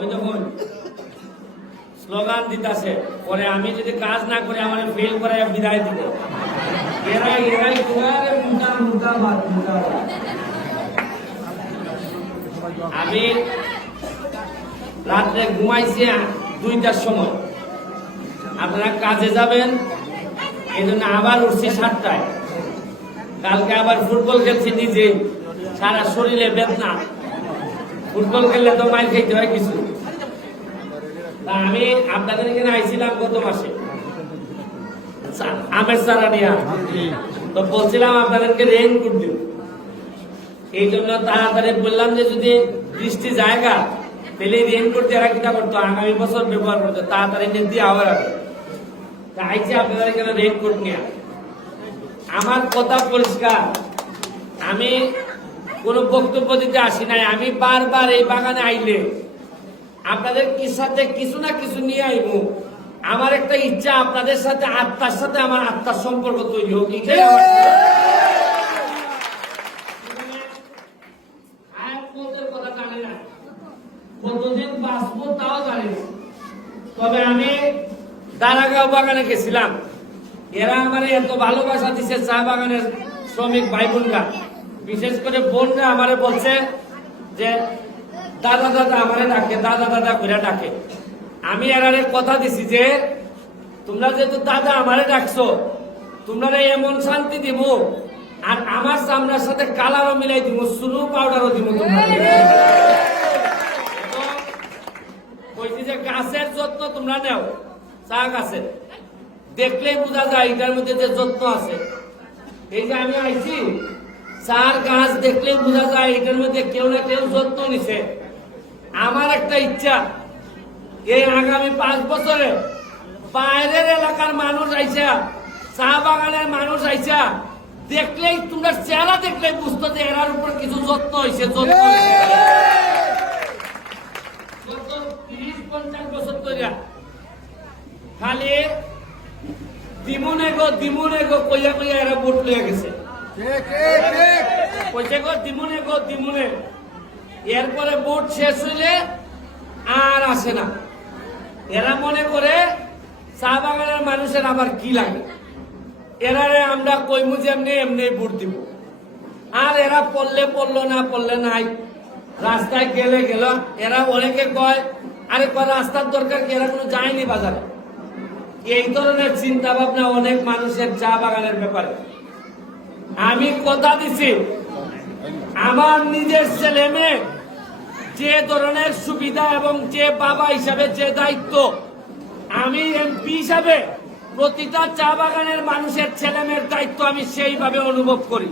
ওই যখন স্লোগান দিতেছে, পরে আমি যদি কাজ না করে, আমার ফেল করে বিদায় এরা এরাই। আমি রাত্রে ঘুমাইছি দুইটার সময়। আপনারা কাজে যাবেন এই জন্য আবার উঠছি সাতটায়। কালকে আবার ফুটবল খেলছি নিজে, সারা শরীরে বেদনা। ফুটবল খেললে তো মাইল খেতে হয় কিছু। তা আমি আপনাদের এখানে আইছিলাম গত মাসে। আমের সারা নিয়ে। তো বলছিলাম আপনাদেরকে রেইনকোট দিব। এই জন্য তাড়াতাড়ি বললাম যে যদি বৃষ্টি জায়গা, তাহলে রেইনকোট এরা কিনা করতো আগামী বছর ব্যবহার করতো। তাড়াতাড়ি নিয়ে দিয়ে আবার। তা আইছি আপনাদের এখানে রেইনকোট নিয়ে। আমার কথা পরিষ্কার। আমি কোনো বক্তব্য দিতে আসি নাই। আমি বারবার এই বাগানে আইলে আপনাদের সাথে কিছু না কিছু নিয়ে আইব। আমার একটা ইচ্ছা, আপনাদের সাথে আত্মার সাথে আমার আত্মার সম্পর্ক তৈরি হোক। তাও জানি না। তবে আমি দারাগাঁও বাগানে গেছিলাম। এরা আমার এত ভালোবাসা চা বাগানের শ্রমিক ভাই বোনরা। বিশেষ করে বোনরা আমারে বলছে যে দাদা দাদা আমারে ডাকে, দাদা দাদা করে ডাকে। আমি এরারে কথা দিছি যে, তোমরা যেহেতু দাদা আমারে ডাকছো তোমরা এমন শান্তি দিব আর আমার চামড়ার সাথে কালারও মিলাই দিব সুলু পাউডারও দিব তোমরা। যে, গাছের যত্ন তোমরা নেও চা গাছের দেখলেই বোঝা যায় এটার মধ্যে যে যত্ন আছে। এই যে আমি আইছি, চার গাছ দেখলেই বোঝা যায় এটার মধ্যে কেউ না কেউ যত্ন নিছে। আমার একটা ইচ্ছা এই আগামী পাঁচ বছরে বাইরের এলাকার মানুষ আইসা চা বাগানের মানুষ আইসা দেখলেই তোমরা চেহারা দেখলেই বুঝতো যে এরার উপর কিছু যত্ন হয়েছে যত্ন তিরিশ পঞ্চাশ বছর ধরে খালি দিমুনে গো দিমুনে গো কইয়া কইয়া এরা ভোট লইয়া গেছে। কইছে গো দিমুনে গো দিমুনে। এরপরে ভোট শেষ হইলে আর আসে না। এরা মনে করে চা বাগানের মানুষের আবার কি লাগে এরারে আমরা কইমু যে এমনি এমনি ভোট দিব। আর এরা পড়লে পড়ল না, পড়লে নাই। রাস্তায় গেলে গেল। এরা অনেকে কয়, আরে কয়, রাস্তার দরকার কি? এরা কোনো যায়নি বাজারে? এই ধরনের চিন্তা ভাবনা অনেক মানুষের চা বাগানের ব্যাপারে। আমি কথা দিছি। আমার নিজের ছেলে মেয়ে যে ধরনের সুবিধা এবং যে বাবা হিসাবে যে দায়িত্ব, আমি এমপি হিসাবে প্রতিটা চা বাগানের মানুষের ছেলে মেয়ের দায়িত্ব আমি সেইভাবে অনুভব করি।